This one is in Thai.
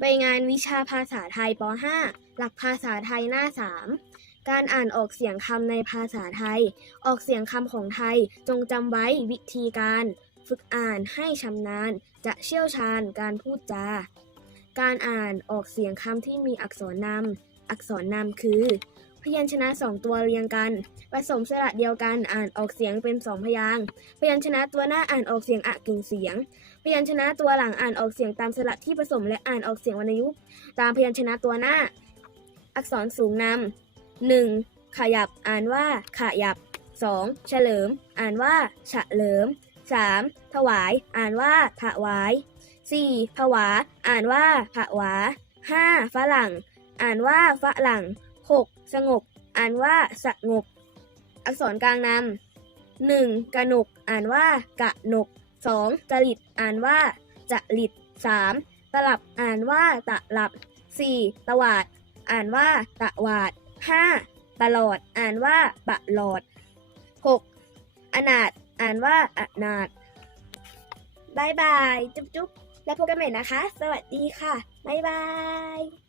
ใบงานวิชาภาษาไทยป .5 หลักภาษาไทยหน้า 3 การอ่านออกเสียงคำในภาษาไทย ออกเสียงคำของไทยจงจำไว้วิธีการ ฝึกอ่านให้ชำนาญ จะเชี่ยวชาญการพูดจา การอ่านออกเสียงคำที่มีอักษรนำ อักษรนำคือ พยัญชนะสองตัวเรียงกัน ผสมสระเดียวกันอ่านออกเสียงเป็นสองพยางค์พยัญชนะตัวหน้าอ่านออกเสียงอะกึ่งเสียง พยัญชนะตัวหลังอ่านออกเสียงตามสระที่ผสมและอ่านออกเสียงวรรณยุกต์ตามพยัญชนะตัวหน้า อักษรสูงนำหนึ่งขยับอ่านว่าขยับ 2. เฉลิม อ่านว่าเฉลิม 3. ถวาย อ่านว่าถวาย 4. ผวา อ่านว่าผวา 5. ฝรั่ง อ่านว่าฝรั่ง 6. สงบ อ่านว่าสงบ อักษรกลางนำหนึ่งกระหนก อ่านว่ากะหนก 2. จริต อ่านว่าจริต 3. ตลับ อ่านว่าตะลับ 4. ตวาด อ่านว่าตะวาด 5. ตลอด อ่านว่าปะหลอด 6. อนาถอ่านว่าอนาถบายบาย จุ๊บจุ๊บแล้วพบกันใหม่นะคะ สวัสดีค่ะ บ๊ายบาย